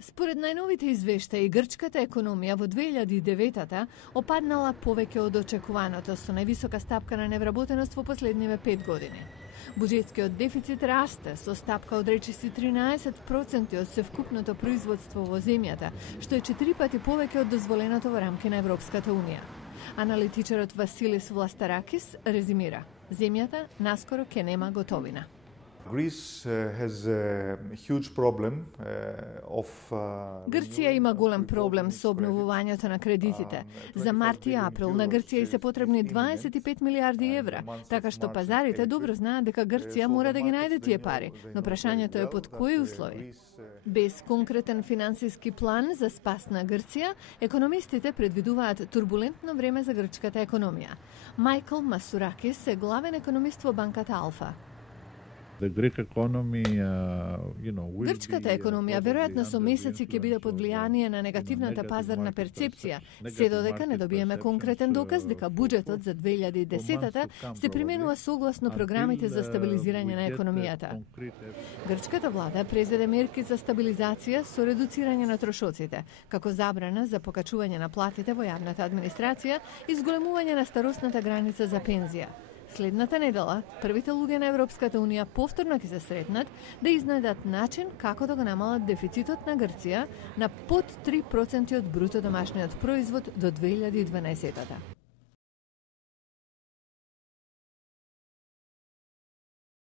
Според најновите извештаи, грчката економија во 2009 опаднала повеќе од очекуваното, со највисока стапка на невработеност во последниве 5 години. Буџетскиот дефицит расте со стапка од речиси 13% од севкупното производство во земјата, што е 4 пати повеќе од дозволеното во рамки на Европската унија. Аналитичарот Василис Властаракис резимира: земјата наскоро ќе нема готовина. Грција има голем проблем со обновувањето на кредитите. За март и април на Грција и се потребни 25 милиарди евра, така што пазарите добро знаат дека Грција мора да ги најде тие пари, но прашањето е под кои услови. Без конкретен финансиски план за спас на Грција, економистите предвидуваат турбулентно време за грчката економија. Майкл Масуракис е главен економист во банката Алфа. Грчката економија веројатно со месеци ќе биде под влијание на негативната пазарна перцепција, се додека не добиеме конкретен доказ дека буџетот за 2010 се применува согласно програмите за стабилизирање на економијата. Грчката влада презеде мерки за стабилизација со редуцирање на трошоците, како забрана за покачување на платите во јавната администрација и зголемување на старосната граница за пензија. Следната недела, првите луѓе на Европската унија повторно ќе се сретнат да изнајдат начин како да го намалат дефицитот на Грција на под 3% од бруто домашниот производ до 2012.